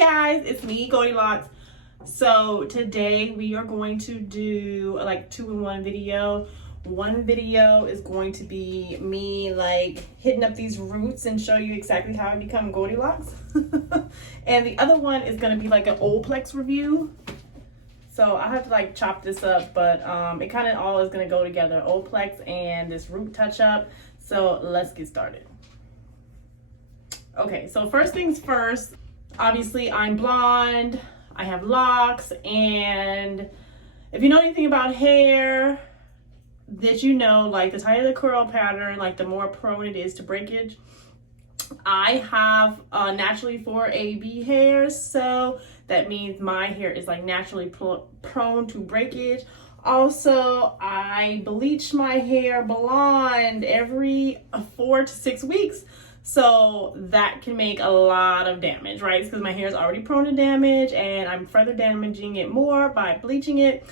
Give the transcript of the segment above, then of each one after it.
guys, it's me, Goldilocks. So today we are going to do like 2-in-1 video. One video is going to be me like hitting up these roots and show you exactly how I become Goldilocks. And the other one is going to be like an Olaplex review. So I have to like chop this up, but it kind of all is going to go together, Olaplex and this root touch up. So let's get started. Okay, so first things first, obviously I'm blonde, I have locks, and if you know anything about hair, that you know, like the tighter the curl pattern, like the more prone it is to breakage. I have naturally 4AB hair, so that means my hair is like naturally prone to breakage. Also, I bleach my hair blonde every 4 to 6 weeks. So that can make a lot of damage, right? Because my hair is already prone to damage and I'm further damaging it more by bleaching it.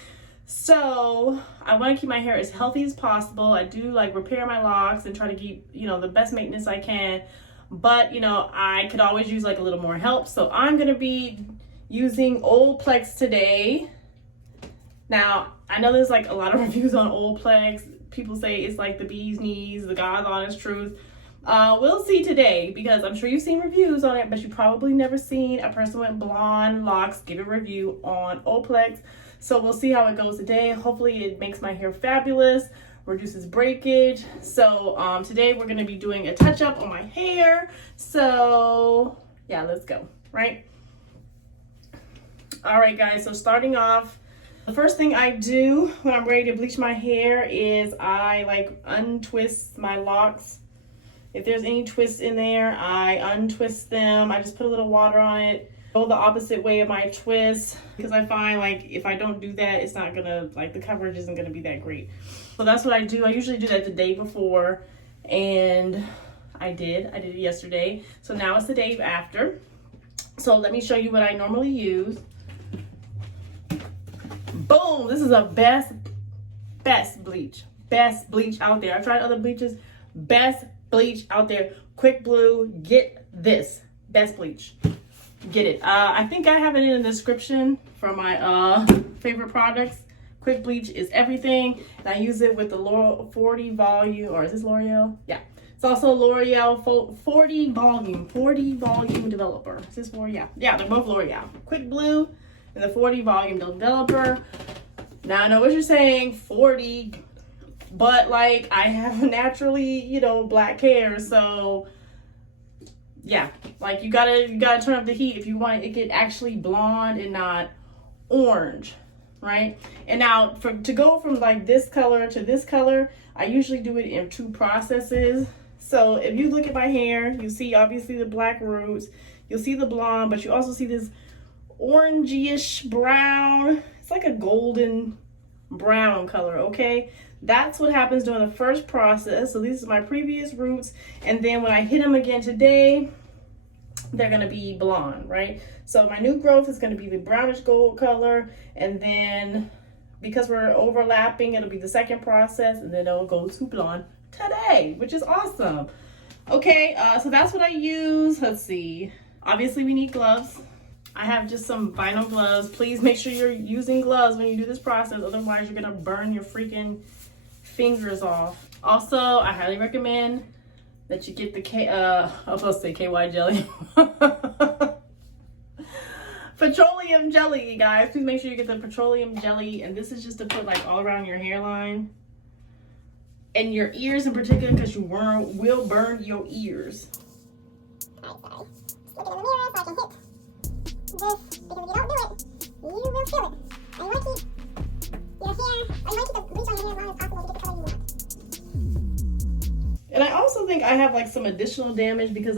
So I want to keep my hair as healthy as possible. I do like repair my locks and try to keep, the best maintenance I can. But, I could always use like a little more help. So I'm going to be using Olaplex today. Now, I know there's like a lot of reviews on Olaplex. People say it's like the bee's knees, the God's honest truth. We'll see today, because I'm sure you've seen reviews on it, but you probably never seen a person with blonde locks give a review on Olaplex. So we'll see how it goes today. Hopefully it makes my hair fabulous, reduces breakage. So today we're going to be doing a touch up on my hair. So yeah, let's go, right? All right, guys, so starting off, the first thing I do when I'm ready to bleach my hair is I like untwist my locks. If there's any twists in there, I untwist them. I just put a little water on it, go the opposite way of my twist, because I find like if I don't do that, it's not gonna, like the coverage isn't gonna be that great. So that's what I do. I usually do that the day before, and I did it yesterday. So now it's the day after. So let me show you what I normally use. Boom, this is a best bleach out there. I've tried other bleaches, best bleach out there. Quick Blue, get this best bleach, get it. I think I have it in the description for my favorite products. Quick Bleach is everything, and I use it with the 40 volume, or is this L'Oreal? Yeah, it's also L'Oreal 40 volume developer. Is this L'Oreal? Yeah, they're both L'Oreal. Quick Blue and the 40 volume developer. Now I know what you're saying, 40, but like I have naturally, black hair, so yeah, like you gotta turn up the heat if you want it to get actually blonde and not orange, right? And now to go from like this color to this color, I usually do it in 2 processes. So if you look at my hair, you see obviously the black roots, you'll see the blonde, but you also see this orangey-ish brown. It's like a golden brown color, okay? That's what happens during the first process. So these are my previous roots, and then when I hit them again today, they're gonna be blonde, right? So my new growth is gonna be the brownish gold color, and then because we're overlapping, it'll be the second process, and then it'll go to blonde today, which is awesome. Okay, so that's what I use. Let's see. Obviously, we need gloves. I have just some vinyl gloves. Please make sure you're using gloves when you do this process. Otherwise, you're gonna burn your freaking fingers off. Also, I highly recommend that you get the I was supposed to say KY jelly. Petroleum jelly, guys. Please make sure you get the petroleum jelly. And this is just to put like all around your hairline and your ears in particular, because you will burn your ears. Sorry. Look in the mirror so I can hit this, because if you don't do it, you will feel it. And you want to keep your hair, or you want to keep the bleach on your hair as long as possible to get the color you want. And I also think I have like some additional damage because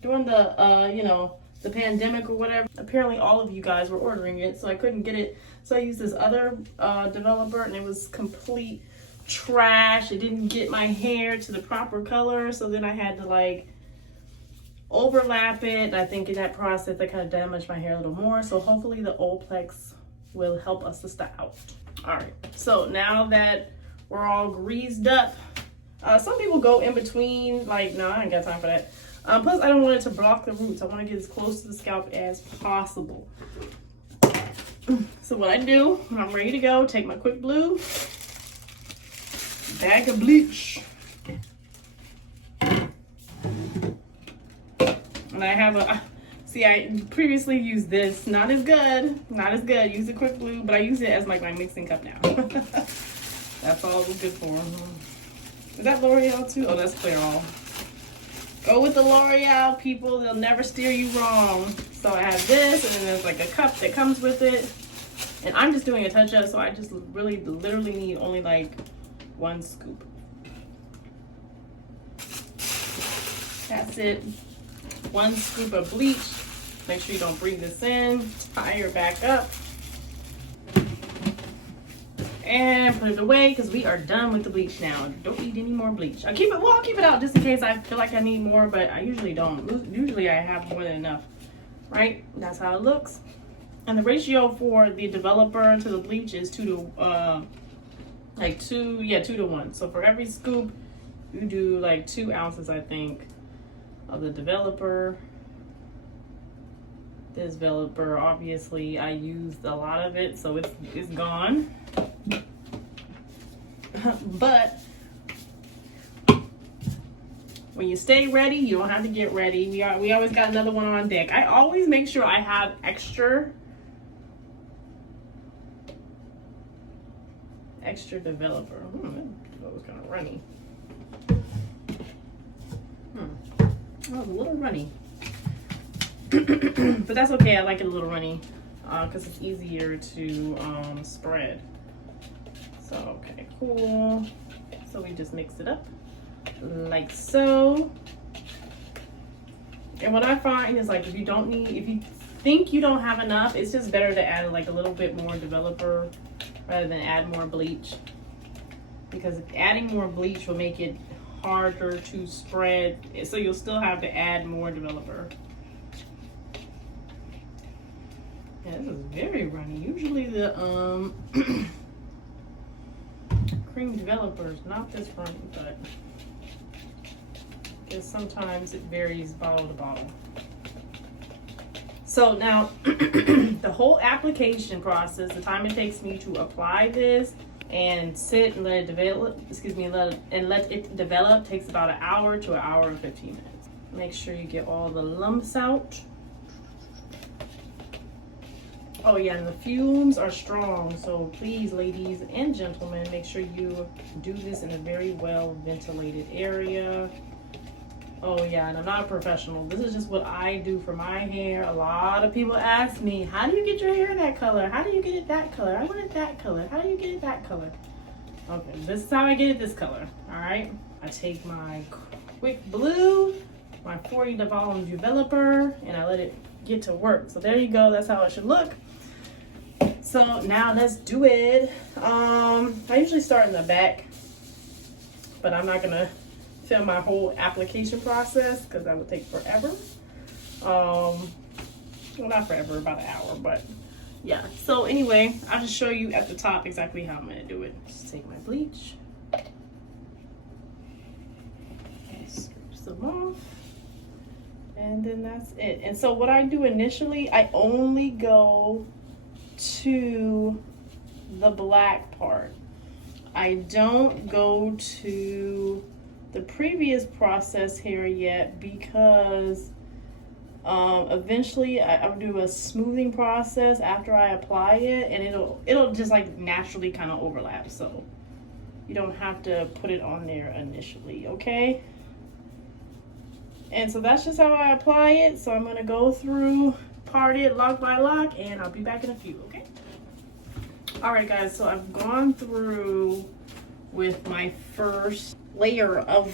during the the pandemic or whatever, apparently all of you guys were ordering it, so I couldn't get it. So I used this other developer, and it was complete trash. It didn't get my hair to the proper color, so then I had to like overlap it. And I think in that process I kind of damaged my hair a little more. So hopefully the Olaplex will help us to start out. All right, so now that we're all greased up, some people go in between, like, no, I ain't got time for that. Plus, I don't want it to block the roots. I want to get as close to the scalp as possible. So what I do when I'm ready to go, take my quick blue, bag of bleach. And I have a, see, I previously used this, not as good, use the quick blue, but I use it as like my mixing cup now. That's all it was good for. Is that L'Oreal too? Oh, that's Clairol. Go with the L'Oreal, people. They'll never steer you wrong. So I have this, and then there's like a cup that comes with it. And I'm just doing a touch-up, so I just really, literally need only like 1 scoop. That's it. 1 scoop of bleach. Make sure you don't breathe this in. Tie her back up. And put it away because we are done with the bleach now. Don't need any more bleach. I'll keep it out just in case I feel like I need more, but I usually don't. Usually I have more than enough. Right? That's how it looks. And the ratio for the developer to the bleach is 2 to 1. So for every scoop, you do like 2 ounces, I think, of the developer. This developer, obviously, I used a lot of it, so it's gone. But when you stay ready, you don't have to get ready. We always got another one on deck. I always make sure I have extra developer. That was kind of runny. That was a little runny. But that's okay. I like it a little runny because it's easier to spread. So, okay, cool. So we just mix it up like so. And what I find is like if you think you don't have enough, it's just better to add like a little bit more developer rather than add more bleach. Because adding more bleach will make it harder to spread. So you'll still have to add more developer. Yeah, this is very runny. Usually the cream developer is not this runny, but because sometimes it varies bottle to bottle. So now the whole application process, the time it takes me to apply this and sit and let it develop, let it develop takes about an hour to an hour and 15 minutes. Make sure you get all the lumps out. Oh yeah, and the fumes are strong, so please, ladies and gentlemen, make sure you do this in a very well ventilated area. Oh yeah, and I'm not a professional. This is just what I do for my hair. A lot of people ask me, how do you get your hair that color? How do you get it that color? I want it that color. How do you get it that color? Okay, this is how I get it this color, all right? I take my quick blue, my 40 volume developer, and I let it get to work. So there you go, that's how it should look. So now let's do it. I usually start in the back, but I'm not gonna film my whole application process because that would take forever. Well, not forever, about an hour, but yeah. So anyway, I'll just show you at the top exactly how I'm gonna do it. Just take my bleach, scrape some off, and then that's it. And so what I do initially, I only go to the black part. I don't go to the previous process here yet because eventually I'll do a smoothing process after I apply it, and it'll just like naturally kind of overlap, so you don't have to put it on there initially, okay? And so that's just how I apply it. So I'm gonna go through, part it lock by lock, and I'll be back in a few, okay? All right guys, so I've gone through with my first layer of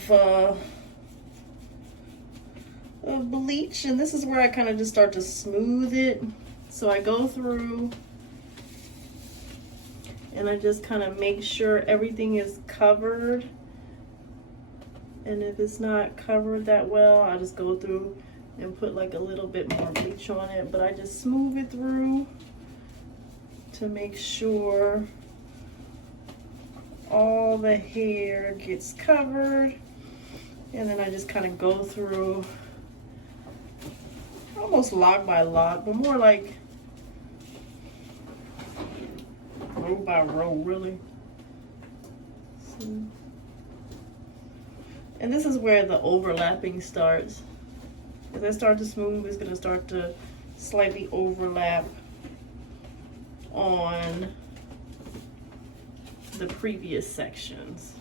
bleach, and this is where I kind of just start to smooth it. So I go through and I just kind of make sure everything is covered, and if it's not covered that well, I just go through and put like a little bit more bleach on it, but I just smooth it through to make sure all the hair gets covered. And then I just kind of go through almost lock by lock, but more like row by row, really. See? And this is where the overlapping starts. As I start to smooth, it's going to start to slightly overlap on the previous sections.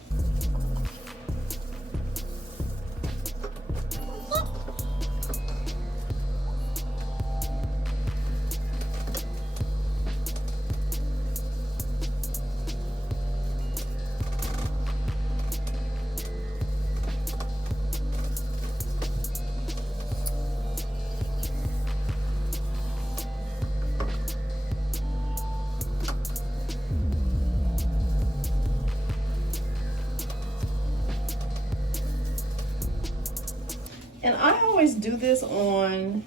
And I always do this on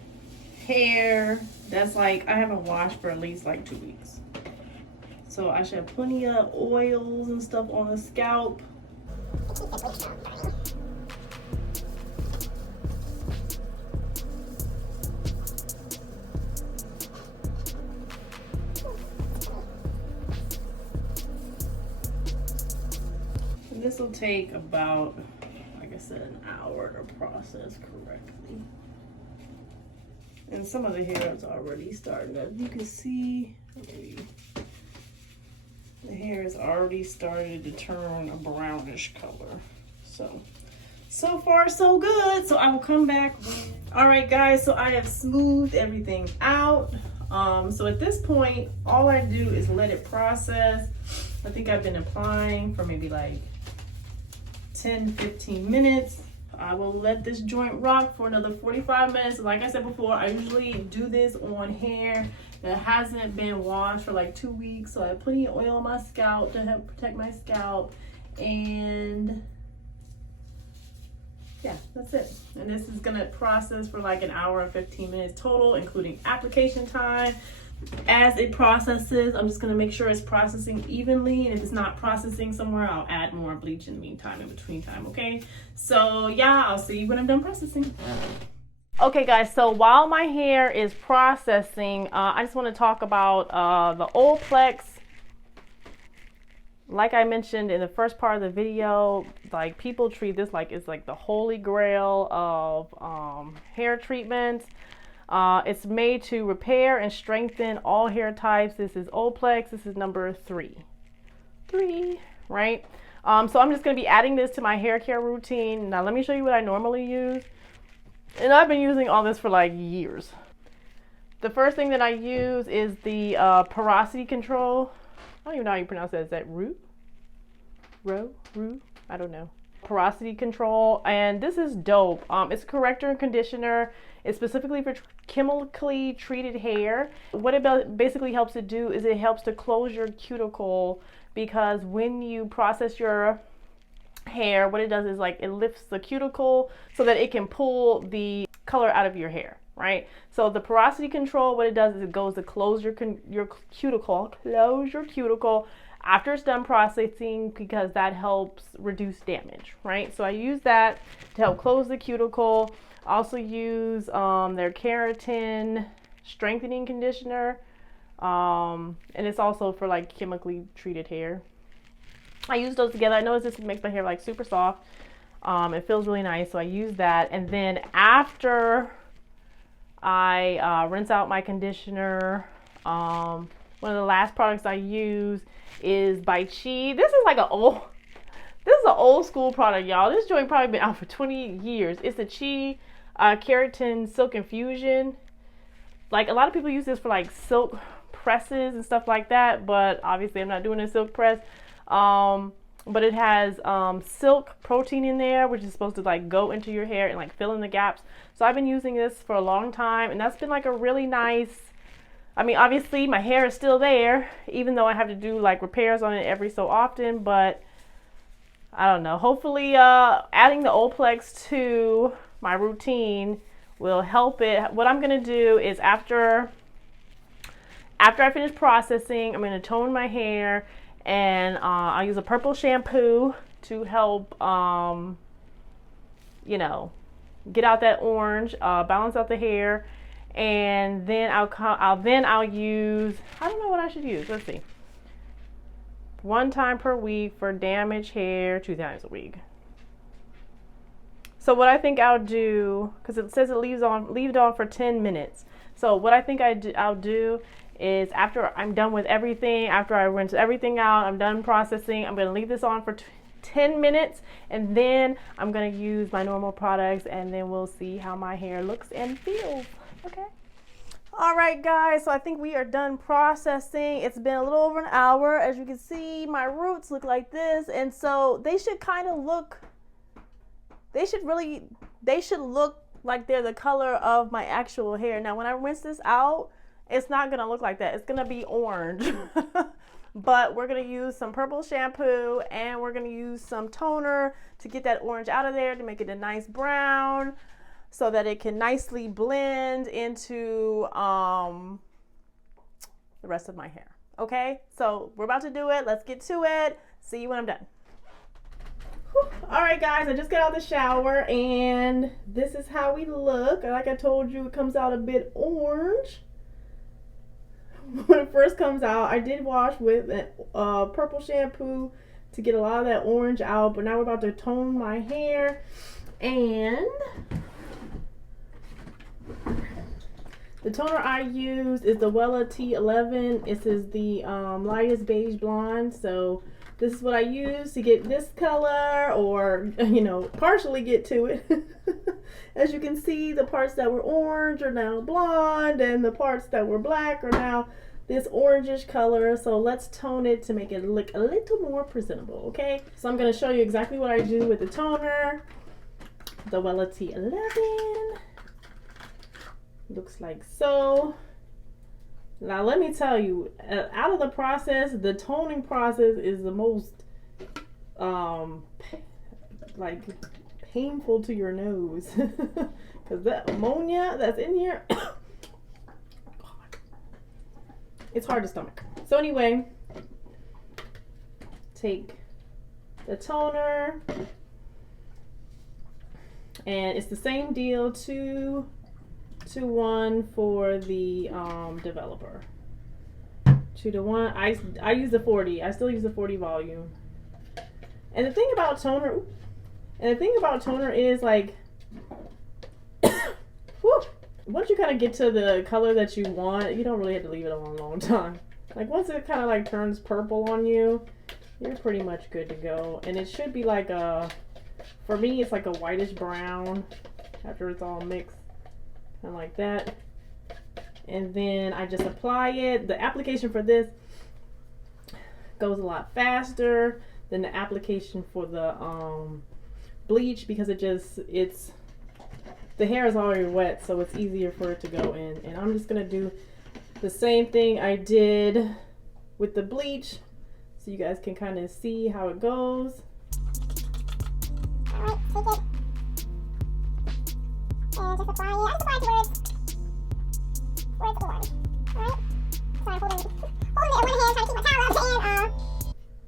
hair that's like, I haven't washed for at least like 2 weeks. So I should have plenty of oils and stuff on the scalp. And this will take about, like I said, an hour to process correctly. And some of the hair is already starting. As you can see, the hair is already started to turn a brownish color. So far so good. So I will come back. All right, guys, so I have smoothed everything out. So at this point, all I do is let it process. I think I've been applying for maybe like 10-15 minutes. I will let this joint rock for another 45 minutes. Like I said before, I usually do this on hair that hasn't been washed for like 2 weeks. So I have plenty of oil on my scalp to help protect my scalp. And yeah, that's it. And this is gonna process for like an hour and 15 minutes total, including application time. As it processes, I'm just gonna make sure it's processing evenly, and if it's not processing somewhere, I'll add more bleach in the meantime, in between time, okay? So yeah, I'll see you when I'm done processing. Okay guys, so while my hair is processing, I just wanna talk about the Olaplex. Like I mentioned in the first part of the video, like people treat this like it's like the holy grail of hair treatments. It's made to repair and strengthen all hair types. This is Olaplex. This is number 3, right? So I'm just going to be adding this to my hair care routine. Now let me show you what I normally use. And I've been using all this for like years. The first thing that I use is the porosity control. I don't even know how you pronounce that. Is that root? I don't know. Porosity control, and this is dope. It's a corrector and conditioner. It's specifically for chemically treated hair. What it basically helps to do is it helps to close your cuticle, because when you process your hair, what it does is like it lifts the cuticle so that it can pull the color out of your hair, right? So the porosity control, what it does is it goes to close your cuticle, after it's done processing, because that helps reduce damage, right? So I use that to help close the cuticle. Also use their keratin strengthening conditioner, and it's also for like chemically treated hair. I use those together. I notice this makes my hair like super soft. It feels really nice, so I use that. And then after I rinse out my conditioner, one of the last products I use is by Chi. This is an old school product, y'all. This joint probably been out for 20 years. It's a Chi keratin silk infusion. Like a lot of people use this for like silk presses and stuff like that, but obviously I'm not doing a silk press. But it has silk protein in there, which is supposed to like go into your hair and like fill in the gaps. So I've been using this for a long time, and that's been like a really nice, I mean, obviously my hair is still there, even though I have to do like repairs on it every so often, but I don't know. Hopefully adding the Olaplex to my routine will help it. What I'm going to do is after I finish processing, I'm going to tone my hair, and I'll use a purple shampoo to help, you know, get out that orange, balance out the hair. And then I'll use, I don't know what I should use. Let's see. 1 time per week for damaged hair, 2 times a week. So what I think I'll do, because it says leave it on for 10 minutes. So what I think I'll do is after I'm done with everything, after I rinse everything out, I'm done processing, I'm going to leave this on for 10 minutes, and then I'm going to use my normal products, and then we'll see how my hair looks and feels. Okay. All right, guys, so I think we are done processing. It's been a little over an hour. As you can see, my roots look like this, and so they should kind of look, they should look like they're the color of my actual hair. Now, when I rinse this out, it's not gonna look like that. It's gonna be orange. But we're gonna use some purple shampoo, and we're gonna use some toner to get that orange out of there, to make it a nice brown, so that it can nicely blend into the rest of my hair. Okay, so we're about to do it. Let's get to it. See you when I'm done. Whew. All right, guys, I just got out of the shower, and this is how we look. Like I told you, it comes out a bit orange. When it first comes out, I did wash with purple shampoo to get a lot of that orange out, but now we're about to tone my hair, and the toner I use is the Wella T11. This is the lightest beige blonde, so this is what I use to get this color, or, you know, partially get to it. As you can see, the parts that were orange are now blonde, and the parts that were black are now this orangish color. So let's tone it to make it look a little more presentable, okay? So I'm going to show you exactly what I do with the toner. The Wella T11 looks like so. Now let me tell you, out of the process, the toning process is the most like painful to your nose, because that ammonia that's in here, it's hard to stomach. So anyway, take the toner, and it's the same deal, 2 to 1 for the developer. 2 to 1. I use the 40. I still use the 40 volume. And the thing about toner, is like, whew, once you kind of get to the color that you want, you don't really have to leave it on a long time. Like once it kind of like turns purple on you, you're pretty much good to go. And it should be like for me, it's like a whitish brown after it's all mixed, kind of like that. And then I just apply it. The application for this goes a lot faster than the application for the bleach, because the hair is already wet, so it's easier for it to go in. And I'm just gonna do the same thing I did with the bleach, so you guys can kind of see how it goes. Alright, take it. And just apply it. I just apply it where it's warm. Alright? So I'm holding it in one hand, trying to keep my towel up, and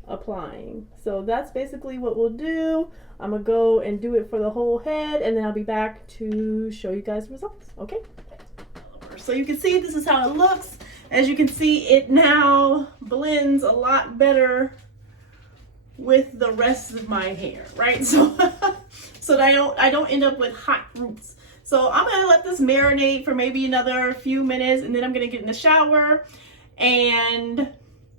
applying. So that's basically what we'll do. I'm gonna go and do it for the whole head, and then I'll be back to show you guys results. Okay? So you can see this is how it looks. As you can see, it now blends a lot better with the rest of my hair, right? So that I don't end up with hot roots. So I'm gonna let this marinate for maybe another few minutes, and then I'm gonna get in the shower, and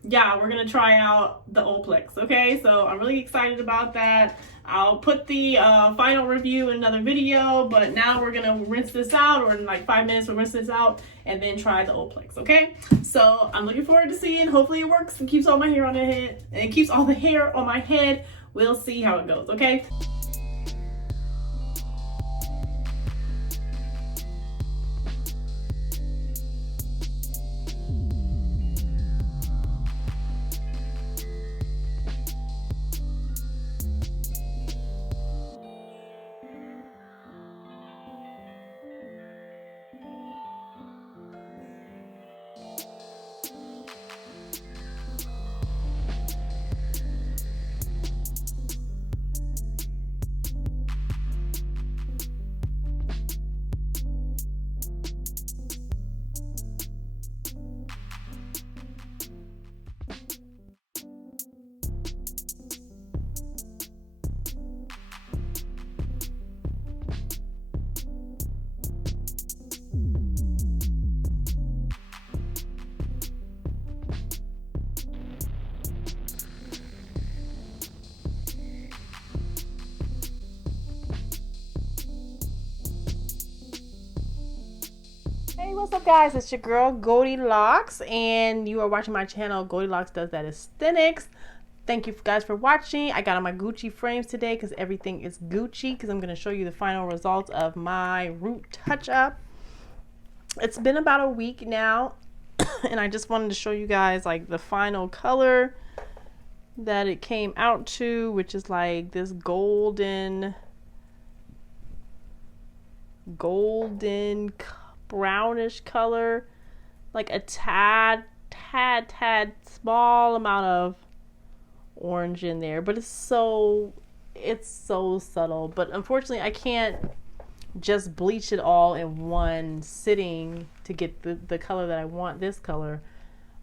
yeah, we're gonna try out the Olaplex. Okay, so I'm really excited about that. I'll put the final review in another video, but now we're gonna rinse this out, or in like 5 minutes we'll rinse this out and then try the Olaplex. Okay, so I'm looking forward to seeing. Hopefully it works and keeps all my hair on the head, and it keeps all the hair on my head. We'll see how it goes. Okay. What's up, guys? It's your girl Goldilocks, and you are watching my channel Goldilocks Does That Aesthetics. Thank you guys for watching. I got on my Gucci frames today because everything is Gucci, because I'm going to show you the final results of my root touch-up. It's been about a week now, and I just wanted to show you guys like the final color that it came out to, which is like this golden brownish color, like a tad small amount of orange in there, but it's so subtle. But unfortunately I can't just bleach it all in one sitting to get the color that I want, this color,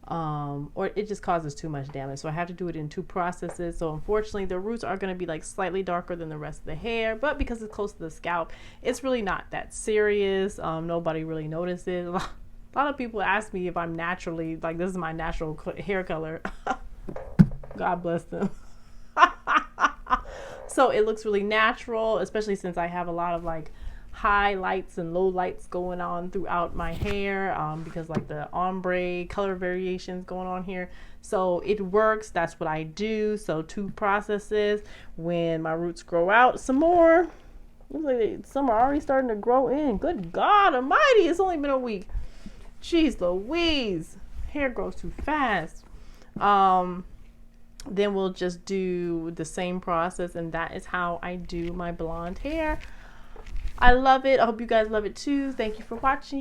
or it just causes too much damage. So I have to do it in two processes. So unfortunately the roots are going to be like slightly darker than the rest of the hair, but because it's close to the scalp, it's really not that serious. Nobody really notices. A lot of people ask me if I'm naturally, like, this is my natural hair color. God bless them. So it looks really natural, especially since I have a lot of like highlights and low lights going on throughout my hair, because like the ombre color variations going on here. So it works. That's what I do. So two processes. When my roots grow out some more, looks like some are already starting to grow in. Good God almighty, it's only been a week. Jeez Louise, hair grows too fast. Then we'll just do the same process, and that is how I do my blonde hair. I love it. I hope you guys love it too. Thank you for watching.